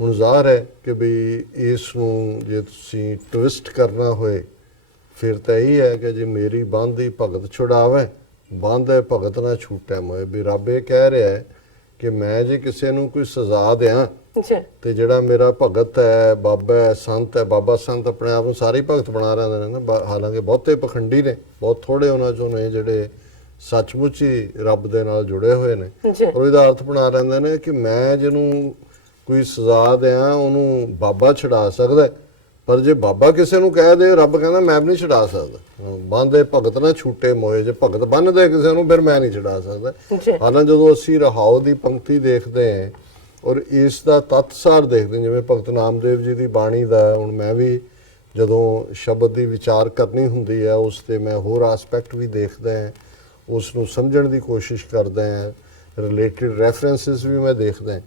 ਹੁਣ ਜ਼ਾਹਰ ਹੈ ਕਿ ਵੀ ਇਸ ਨੂੰ ਜੇ ਤੁਸੀਂ ਟਵਿਸਟ ਕਰਨਾ ਹੋਏ ਫਿਰ ਤਾਂ ਇਹ ਹੈ ਕਿ ਜੇ ਮੇਰੀ ਬੰਦੀ ਭਗਤ ਛੁਡਾਵੇ ਬੰਦੇ ਭਗਤ ਨਾ ਛੂਟੈ ਮੋਏ। ਵੀ ਰੱਬ ਇਹ ਕਹਿ ਰਿਹਾ ਹੈ ਕਿ ਮੈਂ ਜੇ ਕਿਸੇ ਨੂੰ ਕੋਈ ਸਜ਼ਾ ਦਿਆਂ ਤੇ ਜਿਹੜਾ ਮੇਰਾ ਭਗਤ ਹੈ, ਬਾਬਾ ਹੈ, ਸੰਤ ਹੈ, ਬਾਬਾ ਸੰਤ ਆਪਣੇ ਆਪ ਨੂੰ ਸਾਰੇ ਹੀ ਭਗਤ ਬਣਾ ਰਹੇ ਨੇ ਨਾ। ਹਾਲਾਂਕਿ ਬਹੁਤੇ ਪਖੰਡੀ ਨੇ, ਬਹੁਤ ਥੋੜੇ ਉਹਨਾਂ ਚੋਂ ਨੇ ਜਿਹੜੇ ਸੱਚਮੁੱਚ ਹੀ ਰੱਬ ਦੇ ਨਾਲ ਜੁੜੇ ਹੋਏ ਨੇ, ਪਰ ਇਹਦਾ ਅਰਥ ਬਣਾ ਲੈਂਦੇ ਨੇ ਕਿ ਮੈਂ ਜਿਹਨੂੰ ਕੋਈ ਸਜ਼ਾ ਦਿਆਂ ਉਹਨੂੰ ਬਾਬਾ ਛੁਡਾ ਸਕਦਾ, ਪਰ ਜੇ ਬਾਬਾ ਕਿਸੇ ਨੂੰ ਕਹਿ ਦੇ ਰੱਬ ਕਹਿੰਦਾ ਮੈਂ ਵੀ ਨਹੀਂ ਛੁਡਾ ਸਕਦਾ। ਬੰਦੇ ਭਗਤ ਨਾ ਛੂਟੇ ਮੋਏ, ਜੇ ਭਗਤ ਬੰਨ੍ਹਦੇ ਕਿਸੇ ਨੂੰ ਫਿਰ ਮੈਂ ਨਹੀਂ ਛੁਡਾ ਸਕਦਾ। ਹਾਲਾਂ ਜਦੋਂ ਅਸੀਂ ਰਹਾਓ ਦੀ ਪੰਕਤੀ ਦੇਖਦੇ ਹਾਂ ਔਰ ਇਸ ਦਾ ਤੱਤਸਾਰ ਦੇਖਦੇ ਹਾਂ, ਜਿਵੇਂ ਭਗਤ ਨਾਮਦੇਵ ਜੀ ਦੀ ਬਾਣੀ ਦਾ, ਹੁਣ ਮੈਂ ਵੀ ਜਦੋਂ ਸ਼ਬਦ ਦੀ ਵਿਚਾਰ ਕਰਨੀ ਹੁੰਦੀ ਹੈ ਉਸ 'ਤੇ ਮੈਂ ਹੋਰ ਆਸਪੈਕਟ ਵੀ ਦੇਖਦਾ ਹਾਂ, ਉਸ ਨੂੰ ਸਮਝਣ ਦੀ ਕੋਸ਼ਿਸ਼ ਕਰਦਾ ਹਾਂ, ਰਿਲੇਟਿਡ ਰੈਫਰੈਂਸਿਸ ਵੀ ਮੈਂ ਦੇਖਦਾ ਹਾਂ।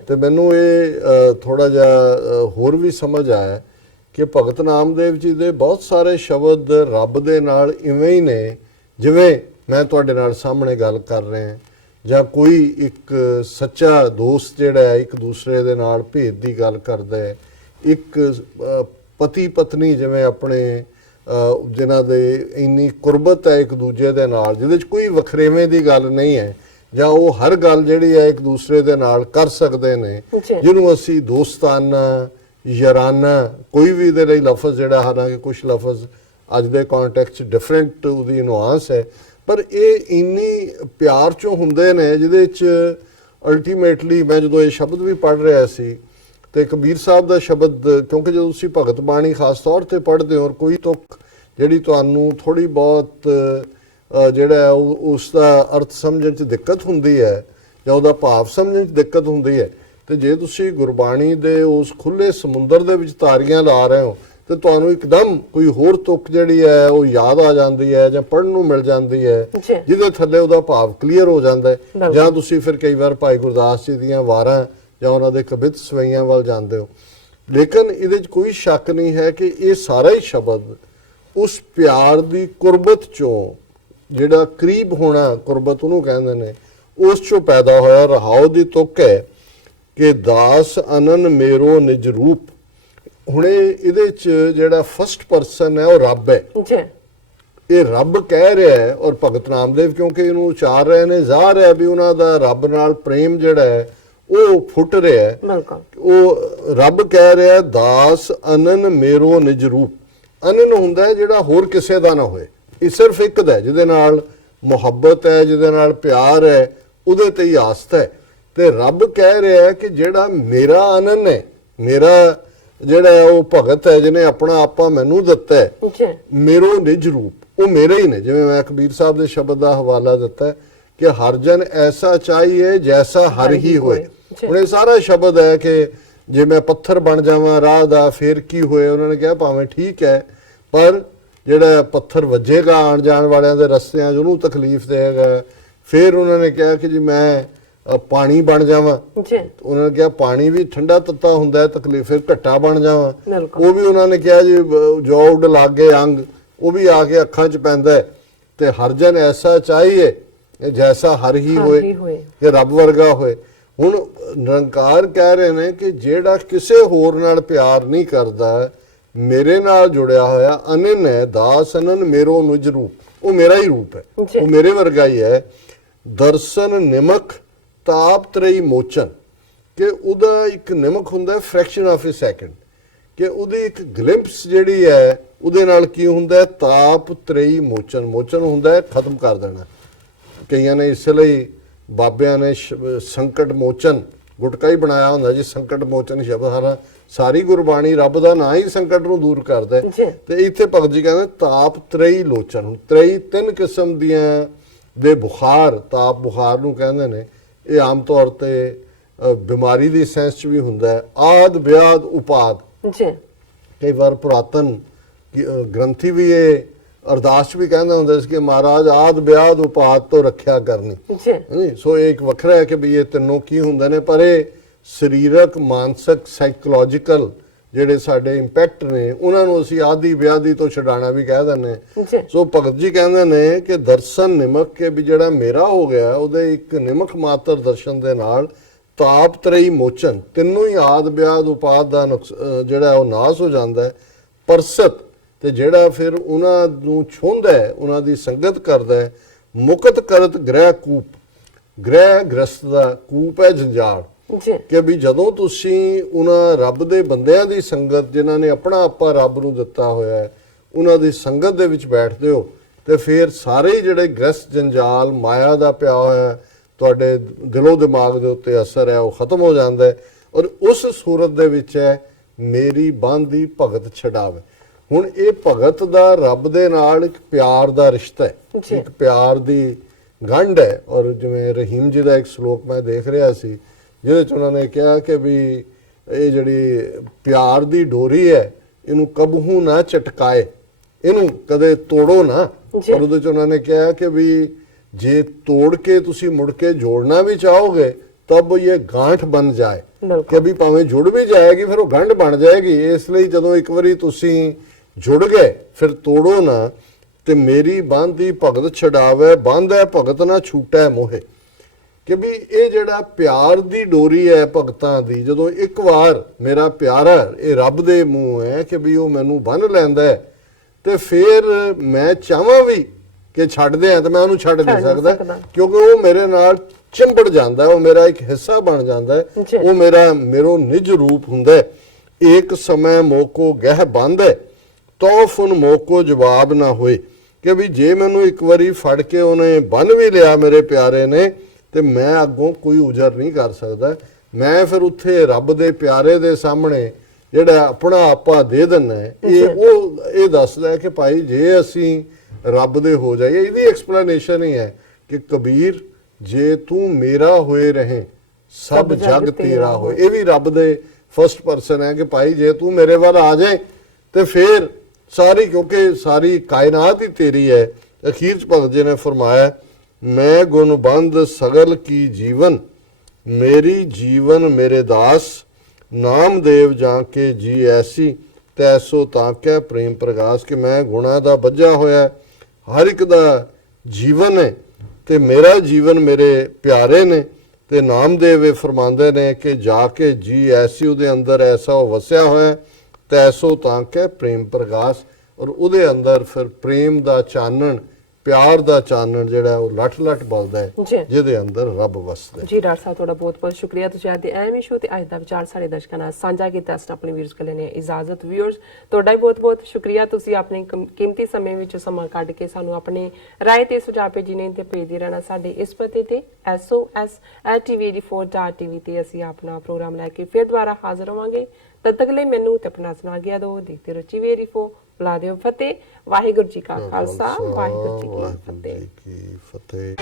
ਤੇ ਮੈਨੂੰ ਇਹ ਥੋੜਾ ਜਿਹਾ ਹੋਰ ਵੀ ਸਮਝ ਆਇਆ ਕਿ ਭਗਤ ਨਾਮਦੇਵ ਜੀ ਦੇ ਬਹੁਤ ਸਾਰੇ ਸ਼ਬਦ ਰੱਬ ਦੇ ਨਾਲ ਇਵੇਂ ਹੀ ਨੇ ਜਿਵੇਂ ਮੈਂ ਤੁਹਾਡੇ ਨਾਲ ਸਾਹਮਣੇ ਗੱਲ ਕਰ ਰਿਹਾ, ਜਾਂ ਕੋਈ ਇੱਕ ਸੱਚਾ ਦੋਸਤ ਜਿਹੜਾ ਹੈ ਇੱਕ ਦੂਸਰੇ ਦੇ ਨਾਲ ਭੇਦ ਦੀ ਗੱਲ ਕਰਦਾ ਹੈ, ਇੱਕ ਪਤੀ ਪਤਨੀ ਜਿਵੇਂ ਆਪਣੇ ਜਿਨ੍ਹਾਂ ਦੇ ਇੰਨੀ ਕੁਰਬਤ ਹੈ ਇੱਕ ਦੂਜੇ ਦੇ ਨਾਲ, ਜਿਹਦੇ 'ਚ ਕੋਈ ਵਖਰੇਵੇਂ ਦੀ ਗੱਲ ਨਹੀਂ ਹੈ, ਜਾਂ ਉਹ ਹਰ ਗੱਲ ਜਿਹੜੀ ਹੈ ਇੱਕ ਦੂਸਰੇ ਦੇ ਨਾਲ ਕਰ ਸਕਦੇ ਨੇ, ਜਿਹਨੂੰ ਅਸੀਂ ਦੋਸਤਾਨਾ, ਯਾਰਾਨਾ, ਕੋਈ ਵੀ ਇਹਦੇ ਲਈ ਲਫ਼ਜ਼ ਜਿਹੜਾ, ਹਾਲਾਂਕਿ ਕੁਝ ਲਫ਼ਜ਼ ਅੱਜ ਦੇ ਕੰਟੈਕਸਟ 'ਚ ਡਿਫਰੈਂਟ ਉਹਦੀ ਨੁਆਂਸ ਹੈ, ਪਰ ਇਹ ਇੰਨੀ ਪਿਆਰ 'ਚੋਂ ਹੁੰਦੇ ਨੇ ਜਿਹਦੇ 'ਚ ਅਲਟੀਮੇਟਲੀ ਮੈਂ ਜਦੋਂ ਇਹ ਸ਼ਬਦ ਵੀ ਪੜ੍ਹ ਰਿਹਾ ਸੀ ਤੇ ਕਬੀਰ ਸਾਹਿਬ ਦਾ ਸ਼ਬਦ, ਕਿਉਂਕਿ ਜਦੋਂ ਤੁਸੀਂ ਭਗਤ ਬਾਣੀ ਖਾਸ ਤੌਰ ਤੇ ਪੜ੍ਹਦੇ ਹੋ ਔਰ ਕੋਈ ਤੁਕ ਜਿਹੜੀ ਤੁਹਾਨੂੰ ਥੋੜੀ ਬਹੁਤ ਜਿਹੜਾ ਉਸ ਦਾ ਅਰਥ ਸਮਝਣ 'ਚ ਦਿੱਕਤ ਹੁੰਦੀ ਹੈ ਜਾਂ ਉਹਦਾ ਭਾਵ ਸਮਝਣ 'ਚ ਦਿੱਕਤ ਹੁੰਦੀ ਹੈ, ਤੇ ਜੇ ਤੁਸੀਂ ਗੁਰਬਾਣੀ ਦੇ ਉਸ ਖੁੱਲੇ ਸਮੁੰਦਰ ਦੇ ਵਿੱਚ ਤਾਰੀਆਂ ਲਾ ਰਹੇ ਹੋ ਤੇ ਤੁਹਾਨੂੰ ਇੱਕਦਮ ਕੋਈ ਹੋਰ ਤੁਕ ਜਿਹੜੀ ਹੈ ਉਹ ਯਾਦ ਆ ਜਾਂਦੀ ਹੈ ਜਾਂ ਪੜ੍ਹਨ ਨੂੰ ਮਿਲ ਜਾਂਦੀ ਹੈ, ਜਿਹਦੇ ਥੱਲੇ ਉਹਦਾ ਭਾਵ ਕਲੀਅਰ ਹੋ ਜਾਂਦਾ ਹੈ। ਜਾਂ ਤੁਸੀਂ ਫਿਰ ਕਈ ਵਾਰ ਭਾਈ ਗੁਰਦਾਸ ਜੀ ਦੀਆਂ ਵਾਰਾਂ ਜਾਂ ਉਹਨਾਂ ਦੇ ਕਵਿਤ ਸਵਈਆਂ ਵੱਲ ਜਾਂਦੇ ਹੋ। ਲੇਕਿਨ ਇਹਦੇ 'ਚ ਕੋਈ ਸ਼ੱਕ ਨਹੀਂ ਹੈ ਕਿ ਇਹ ਸਾਰਾ ਹੀ ਸ਼ਬਦ ਉਸ ਪਿਆਰ ਦੀ ਕੁਰਬਤ 'ਚੋਂ, ਜਿਹੜਾ ਕਰੀਬ ਹੋਣਾ ਕੁਰਬਤ ਉਹਨੂੰ ਕਹਿੰਦੇ ਨੇ, ਉਸ 'ਚੋਂ ਪੈਦਾ ਹੋਇਆ। ਰਹਾਓ ਦੀ ਤੁਕ ਹੈ ਕਿ ਦਾਸ ਅਨਨ ਮੇਰੋ ਨਿਜ ਰੂਪ। ਹੁਣ ਇਹਦੇ 'ਚ ਜਿਹੜਾ ਫਸਟ ਪਰਸਨ ਹੈ ਉਹ ਰੱਬ ਹੈ, ਇਹ ਰੱਬ ਕਹਿ ਰਿਹਾ ਹੈ। ਔਰ ਭਗਤ ਨਾਮਦੇਵ ਕਿਉਂਕਿ ਇਹਨੂੰ ਉਚਾਰ ਰਹੇ ਨੇ, ਜ਼ਾਹਰ ਹੈ ਵੀ ਉਹਨਾਂ ਦਾ ਰੱਬ ਨਾਲ ਪ੍ਰੇਮ ਜਿਹੜਾ ਹੈ ਉਹ ਫੁੱਟ ਰਿਹਾ ਹੈ। ਉਹ ਰੱਬ ਕਹਿ ਰਿਹਾ ਦਾਸ ਅਨਨ ਮੇਰੋ ਨਿਜ ਰੂਪ। ਅਨਨ ਹੁੰਦਾ ਹੈ ਜਿਹੜਾ ਹੋਰ ਕਿਸੇ ਦਾ ਨਾ ਹੋਏ, ਇਹ ਸਿਰਫ ਇੱਕ ਦਾ ਜਿਹਦੇ ਨਾਲ ਮੁਹੱਬਤ ਹੈ, ਜਿਹਦੇ ਨਾਲ ਪਿਆਰ ਹੈ, ਉਹਦੇ ਤੇ ਹੀ ਆਸਥਾ ਹੈ। ਤੇ ਰੱਬ ਕਹਿ ਰਿਹਾ ਹੈ ਕਿ ਜਿਹੜਾ ਮੇਰਾ ਅਨਨ ਹੈ, ਮੇਰਾ ਜਿਹੜਾ ਉਹ ਭਗਤ ਹੈ ਜਿਹਨੇ ਆਪਣਾ ਆਪਾ ਮੈਨੂੰ ਦਿੱਤਾ ਹੈ, ਮੇਰੋ ਨਿਜ ਰੂਪ, ਉਹ ਮੇਰੇ ਹੀ ਨੇ। ਜਿਵੇਂ ਮੈਂ ਕਬੀਰ ਸਾਹਿਬ ਦੇ ਸ਼ਬਦ ਦਾ ਹਵਾਲਾ ਦਿੱਤਾ ਕਿ ਹਰ ਜਨ ਐਸਾ ਚਾਹੀਏ ਜੈਸਾ ਹਰ ਹੀ ਹੋਏ। ਹੁਣ ਇਹ ਸਾਰਾ ਸ਼ਬਦ ਹੈ ਕਿ ਜੇ ਮੈਂ ਪੱਥਰ ਬਣ ਜਾਵਾਂ ਰਾਹ ਦਾ ਫਿਰ ਕੀ ਹੋਏ। ਉਹਨਾਂ ਨੇ ਕਿਹਾ ਭਾਵੇਂ ਠੀਕ ਹੈ, ਪਰ ਜਿਹੜਾ ਪੱਥਰ ਵੱਜੇਗਾ ਆਉਣ ਜਾਣ ਵਾਲਿਆਂ ਦੇ ਰਸਤਿਆਂ 'ਚ ਉਹਨੂੰ ਤਕਲੀਫ ਦੇਗਾ। ਫਿਰ ਉਹਨਾਂ ਨੇ ਕਿਹਾ ਕਿ ਜੀ ਮੈਂ ਪਾਣੀ ਬਣ ਜਾਵਾਂ, ਉਹਨਾਂ ਨੇ ਕਿਹਾ ਪਾਣੀ ਵੀ ਠੰਡਾ ਤੱਤਾ ਹੁੰਦਾ ਹੈ, ਤਕਲੀਫ। ਫਿਰ ਘੱਟਾ ਬਣ ਜਾਵਾਂ, ਉਹ ਵੀ ਉਹਨਾਂ ਨੇ ਕਿਹਾ ਜੀ ਜੋ ਉੱਡ ਲਾਗੇ ਅੰਗ, ਉਹ ਵੀ ਆ ਕੇ ਅੱਖਾਂ 'ਚ ਪੈਂਦਾ। ਤੇ ਹਰ ਜਨ ਐਸਾ ਚਾਹੀਏ ਜੈਸਾ ਹਰ ਹੀ ਹੋਏ, ਕਿ ਰੱਬ ਵਰਗਾ ਹੋਏ। ਹੁਣ ਨਿਰੰਕਾਰ ਕਹਿ ਰਹੇ ਨੇ ਕਿ ਜਿਹੜਾ ਕਿਸੇ ਹੋਰ ਨਾਲ ਪਿਆਰ ਨਹੀਂ ਕਰਦਾ, ਮੇਰੇ ਨਾਲ ਜੁੜਿਆ ਹੋਇਆ ਅਨਨ ਹੈ, ਦਾਸ ਅਨਨ ਮੇਰੋ ਨਿਜ ਰੂਪ, ਉਹ ਮੇਰਾ ਹੀ ਰੂਪ ਹੈ, ਉਹ ਮੇਰੇ ਵਰਗਾ ਹੀ ਹੈ। ਦਰਸ਼ਨ ਨਿਮਕ ਤਾਪ ਤਰਈ ਮੋਚਨ, ਕਿ ਉਹਦਾ ਇੱਕ ਨਿਮਕ ਹੁੰਦਾ ਫ੍ਰੈਕਸ਼ਨ ਆਫ ਅ ਸੈਕਿੰਡ, ਕਿ ਉਹਦੀ ਇੱਕ ਗਲਿੰਪਸ ਜਿਹੜੀ ਹੈ ਉਹਦੇ ਨਾਲ ਕੀ ਹੁੰਦਾ, ਤਾਪ ਤਰਈ ਮੋਚਨ। ਮੋਚਨ ਹੁੰਦਾ ਖਤਮ ਕਰ ਦੇਣਾ। ਕਈਆਂ ਨੇ ਇਸ ਲਈ ਬਾਬਿਆਂ ਨੇ ਸੰਕਟ ਮੋਚਨ ਗੁਟਕਾ ਹੀ ਬਣਾਇਆ ਹੁੰਦਾ ਜੀ, ਸੰਕਟ ਮੋਚਨ ਸ਼ਬਦ। ਸਾਰੀ ਗੁਰਬਾਣੀ ਰੱਬ ਦਾ ਨਾਂ ਹੀ ਸੰਕਟ ਨੂੰ ਦੂਰ ਕਰਦਾ। ਤੇ ਇੱਥੇ ਭਗਤ ਜੀ ਕਹਿੰਦੇ ਤਾਪ ਤਰਈ ਲੋਚਨ। ਤਰਈ ਤਿੰਨ ਕਿਸਮ ਦੀਆਂ ਦੇ ਬੁਖਾਰ, ਤਾਪ ਬੁਖਾਰ ਨੂੰ ਕਹਿੰਦੇ ਨੇ। ਇਹ ਆਮ ਤੌਰ ਤੇ ਬਿਮਾਰੀ ਦੀ ਸੈਂਸ 'ਚ ਵੀ ਹੁੰਦਾ ਹੈ। ਆਦ ਵਿਆਦ ਉਪਾਦ, ਕਈ ਵਾਰ ਪੁਰਾਤਨ ਗ੍ਰੰਥੀ ਵੀ ਇਹ ਅਰਦਾਸ 'ਚ ਵੀ ਕਹਿੰਦੇ ਹੁੰਦੇ ਸੀ ਕਿ ਮਹਾਰਾਜ ਆਦ ਵਿਆਦ ਉਪਾਦ ਤੋਂ ਰੱਖਿਆ ਕਰਨੀ। ਸੋ ਇਹ ਇੱਕ ਵੱਖਰਾ ਹੈ ਕਿ ਵੀ ਇਹ ਤਿੰਨੋਂ ਕੀ ਹੁੰਦੇ ਨੇ, ਪਰ ਇਹ ਸਰੀਰਕ, ਮਾਨਸਿਕ, ਸਾਈਕੋਲੋਜੀਕਲ ਜਿਹੜੇ ਸਾਡੇ ਇੰਪੈਕਟ ਨੇ ਉਹਨਾਂ ਨੂੰ ਅਸੀਂ ਆਦੀ ਵਿਆਦੀ ਤੋਂ ਛਡਾਣਾ ਵੀ ਕਹਿ ਦਿੰਦੇ। ਸੋ ਭਗਤ ਜੀ ਕਹਿੰਦੇ ਨੇ ਕਿ ਦਰਸ਼ਨ ਨਿਮਕ, ਕੇ ਵੀ ਜਿਹੜਾ ਮੇਰਾ ਹੋ ਗਿਆ ਉਹਦੇ ਇੱਕ ਨਿਮਕ ਮਾਤਰ ਦਰਸ਼ਨ ਦੇ ਨਾਲ ਤਾਪ ਤਰਈ ਮੋਚਨ, ਤਿੰਨੋਂ ਹੀ ਆਦ ਵਿਆਦ ਉਪਾਦ ਦਾ ਜਿਹੜਾ ਉਹ ਨਾਸ ਹੋ ਜਾਂਦਾ ਹੈ। ਪਰਸਤ, ਤੇ ਜਿਹੜਾ ਫਿਰ ਉਹਨਾਂ ਨੂੰ ਛੋਹੰਦਾ ਹੈ, ਉਹਨਾਂ ਦੀ ਸੰਗਤ ਕਰਦਾ ਹੈ। ਮੁਕਤ ਕਰਤ ਗ੍ਰਹਿ ਕੂਪ, ਗ੍ਰਹਿ ਗ੍ਰਸਤ ਦਾ ਕੂਪ ਹੈ ਜੰਜਾਲ, ਕਿ ਵੀ ਜਦੋਂ ਤੁਸੀਂ ਉਹਨਾਂ ਰੱਬ ਦੇ ਬੰਦਿਆਂ ਦੀ ਸੰਗਤ, ਜਿਨ੍ਹਾਂ ਨੇ ਆਪਣਾ ਆਪਾ ਰੱਬ ਨੂੰ ਦਿੱਤਾ ਹੋਇਆ ਹੈ, ਉਹਨਾਂ ਦੀ ਸੰਗਤ ਦੇ ਵਿੱਚ ਬੈਠਦੇ ਹੋ, ਤੇ ਫਿਰ ਸਾਰੇ ਜਿਹੜੇ ਗ੍ਰਸਤ ਜੰਜਾਲ ਮਾਇਆ ਦਾ ਪਿਆ ਹੋਇਆ ਤੁਹਾਡੇ ਦਿਲੋਂ ਦਿਮਾਗ ਦੇ ਉੱਤੇ ਅਸਰ ਹੈ, ਉਹ ਖਤਮ ਹੋ ਜਾਂਦਾ ਹੈ। ਔਰ ਉਸ ਸੂਰਤ ਦੇ ਵਿੱਚ ਹੈ ਮੇਰੀ ਬਾਂਦੀ ਭਗਤ ਛਡਾਵੇ। ਹੁਣ ਇਹ ਭਗਤ ਦਾ ਰੱਬ ਦੇ ਨਾਲ ਇੱਕ ਪਿਆਰ ਦਾ ਰਿਸ਼ਤਾ ਹੈ, ਇੱਕ ਪਿਆਰ ਦੀ ਗੰਢ ਹੈ। ਔਰ ਜਿਵੇਂ ਰਹੀਮ ਜੀ ਦਾ ਇੱਕ ਸ਼ਲੋਕ ਮੈਂ ਦੇਖ ਰਿਹਾ ਸੀ, ਜਿਹਦੇ 'ਚ ਉਹਨਾਂ ਨੇ ਕਿਹਾ ਕਿ ਵੀ ਇਹ ਜਿਹੜੀ ਪਿਆਰ ਦੀ ਡੋਰੀ ਹੈ, ਇਹਨੂੰ ਕਬਹੂ ਨਾ ਚਟਕਾਏ, ਇਹਨੂੰ ਕਦੇ ਤੋੜੋ ਨਾ। ਔਰ ਉਹਦੇ 'ਚ ਉਹਨਾਂ ਨੇ ਕਿਹਾ ਕਿ ਵੀ ਜੇ ਤੋੜ ਕੇ ਤੁਸੀਂ ਮੁੜ ਕੇ ਜੋੜਨਾ ਵੀ ਚਾਹੋਗੇ ਤਬ ਇਹ ਗਾਂਠ ਬਣ ਜਾਏ, ਕਿ ਵੀ ਭਾਵੇਂ ਜੁੜ ਵੀ ਜਾਏਗੀ ਫਿਰ ਉਹ ਗੰਢ ਬਣ ਜਾਏਗੀ। ਇਸ ਲਈ ਜਦੋਂ ਇੱਕ ਵਾਰੀ ਤੁਸੀਂ ਜੁੜ ਗਏ ਫਿਰ ਤੋੜੋ ਨਾ। ਤੇ ਮੇਰੀ ਬਾਂਦੀ ਭਗਤ ਛਡਾਵੇ, ਬੰਦ ਹੈ ਭਗਤ ਨਾ ਛੂਟੈ ਮੋਹੇ, ਕਿ ਵੀ ਇਹ ਜਿਹੜਾ ਪਿਆਰ ਦੀ ਡੋਰੀ ਹੈ ਭਗਤਾਂ ਦੀ, ਜਦੋਂ ਇੱਕ ਵਾਰ ਮੇਰਾ ਪਿਆਰਾ ਇਹ ਰੱਬ ਦੇ ਮੂੰਹ ਹੈ ਕਿ ਵੀ ਉਹ ਮੈਨੂੰ ਬੰਨ ਲੈਂਦਾ ਹੈ, ਤੇ ਫਿਰ ਮੈਂ ਚਾਹਾਂ ਵੀ ਕਿ ਛੱਡ ਦਿਆਂ ਤਾਂ ਮੈਂ ਉਹਨੂੰ ਛੱਡ ਨਹੀਂ ਸਕਦਾ, ਕਿਉਂਕਿ ਉਹ ਮੇਰੇ ਨਾਲ ਚਿੰਬੜ ਜਾਂਦਾ, ਉਹ ਮੇਰਾ ਇੱਕ ਹਿੱਸਾ ਬਣ ਜਾਂਦਾ ਹੈ, ਉਹ ਮੇਰੋ ਨਿਜ ਰੂਪ ਹੁੰਦਾ ਹੈ। ਇੱਕ ਸਮੇਂ ਮੋਕੋ ਗਹਿ ਬੰਦ ਹੈ, ਤੋਫਨ ਮੋਕੋ ਜਵਾਬ ਨਾ ਹੋਏ, ਕਿ ਵੀ ਜੇ ਮੈਨੂੰ ਇੱਕ ਵਾਰੀ ਫੜ ਕੇ ਉਹਨੇ ਬੰਨ ਵੀ ਲਿਆ ਮੇਰੇ ਪਿਆਰੇ ਨੇ, ਤੇ ਮੈਂ ਅੱਗੋਂ ਕੋਈ ਉਜਰ ਨਹੀਂ ਕਰ ਸਕਦਾ। ਮੈਂ ਫਿਰ ਉੱਥੇ ਰੱਬ ਦੇ ਪਿਆਰੇ ਦੇ ਸਾਹਮਣੇ ਜਿਹੜਾ ਆਪਣਾ ਆਪਾ ਦੇ ਦਿੰਦਾ ਹੈ, ਇਹ ਦੱਸਦਾ ਹੈ ਕਿ ਭਾਈ ਜੇ ਅਸੀਂ ਰੱਬ ਦੇ ਹੋ ਜਾਈਏ। ਇਹਦੀ ਐਕਸਪਲੇਨੇਸ਼ਨ ਹੀ ਹੈ ਕਿ ਕਬੀਰ ਜੇ ਤੂੰ ਮੇਰਾ ਹੋਏ ਰਹੇ ਸਭ ਜਗ ਤੇਰਾ ਹੋਏ। ਇਹ ਵੀ ਰੱਬ ਦੇ ਫਸਟ ਪਰਸਨ ਹੈ ਕਿ ਭਾਈ ਜੇ ਤੂੰ ਮੇਰੇ ਵੱਲ ਆ ਜਾਏ ਤੇ ਫਿਰ ਸਾਰੀ, ਕਿਉਂਕਿ ਸਾਰੀ ਕਾਇਨਾਤ ਹੀ ਤੇਰੀ ਹੈ। ਅਖੀਰ ਚ ਭਗਤ ਜੀ ਨੇ ਫਰਮਾਇਆ, ਮੈਂ ਗੁਣਬੰਦ ਸਗਲ ਕੀ ਜੀਵਨ, ਮੇਰੀ ਜੀਵਨ ਮੇਰੇ ਦਾਸ, ਨਾਮਦੇਵ ਜਾਂ ਕੇ ਜੀ ਐਸੀ, ਤੈਸੋ ਤਾਕੈ ਪ੍ਰੇਮ ਪ੍ਰਗਾਸ, ਕਿ ਮੈਂ ਗੁਣਾ ਦਾ ਬੱਝਾ ਹੋਇਆ, ਹਰ ਇੱਕ ਦਾ ਜੀਵਨ ਹੈ ਤੇ ਮੇਰਾ ਜੀਵਨ ਮੇਰੇ ਪਿਆਰੇ ਨੇ। ਤੇ ਨਾਮਦੇਵ ਫਰਮਾਉਂਦੇ ਨੇ ਕਿ ਜਾ ਕੇ ਜੀ ਐਸੀ, ਉਹਦੇ ਅੰਦਰ ਐਸਾ ਉਹ ਵਸਿਆ ਹੋਇਆ, ਤੈਸੋ ਤਾਕੈ ਪ੍ਰੇਮ ਪ੍ਰਗਾਸ, ਔਰ ਉਹਦੇ ਅੰਦਰ ਫਿਰ ਪ੍ਰੇਮ ਦਾ ਚਾਨਣ, ਪਿਆਰ ਦਾ ਚਾਨਣ ਜਿਹੜਾ ਉਹ ਲੱਠ ਲੱਠ ਬਲਦਾ ਹੈ, ਜਿਹਦੇ ਅੰਦਰ ਰੱਬ ਵਸਦਾ ਹੈ। ਜੀ ਡਾਕਟਰ ਸਾਹਿਬ ਤੁਹਾਡਾ ਬਹੁਤ ਬਹੁਤ ਸ਼ੁਕਰੀਆ, ਤੁਸੀਂ ਅੱਜ ਦੇ ਅਹਿਮ ਇਸ਼ੂ ਤੇ ਅੱਜ ਦਾ ਵਿਚਾਰ ਸਾਡੇ ਦਰਸ਼ਕਾਂ ਨਾਲ ਸਾਂਝਾ ਕੀਤਾ। ਆਪਣੇ ਵੀਰਸ ਕੋਲ ਨੇ ਇਜਾਜ਼ਤ। ਵੀਅਰਸ ਤੁਹਾਡਾ ਵੀ ਬਹੁਤ ਬਹੁਤ ਸ਼ੁਕਰੀਆ, ਤੁਸੀਂ ਆਪਣੇ ਕੀਮਤੀ ਸਮੇਂ ਵਿੱਚ ਸਮਾਂ ਕੱਢ ਕੇ ਸਾਨੂੰ ਆਪਣੇ ਰਾਏ ਤੇ ਸੁਝਾਅ ਭੇਜੀ ਨੇ ਤੇ ਭੇਜਦੇ ਰਹਿਣਾ ਸਾਡੇ ਇਸ ਪਤੇ ਤੇ sos@tv84.tv ਤੇ ਅਸੀਂ ਆਪਣਾ ਪ੍ਰੋਗਰਾਮ ਲੈ ਕੇ ਫਿਰ ਦੁਬਾਰਾ ਹਾਜ਼ਰ ਹੋਵਾਂਗੇ। ਤਦ ਤੱਕ ਲਈ ਮੈਨੂੰ ਤੇ ਆਪਣਾ ਸੁਣਾ ਗਿਆ ਦੋ, ਦੇਖਦੇ ਰਹੋ TV84। ਬੁਲਾ ਦਿਓ ਫਤਿਹ। ਵਾਹਿਗੁਰੂ ਜੀ ਕਾ ਖਾਲਸਾ, ਵਾਹਿਗੁਰੂ ਜੀ ਕੀ ਫਤਿਹ।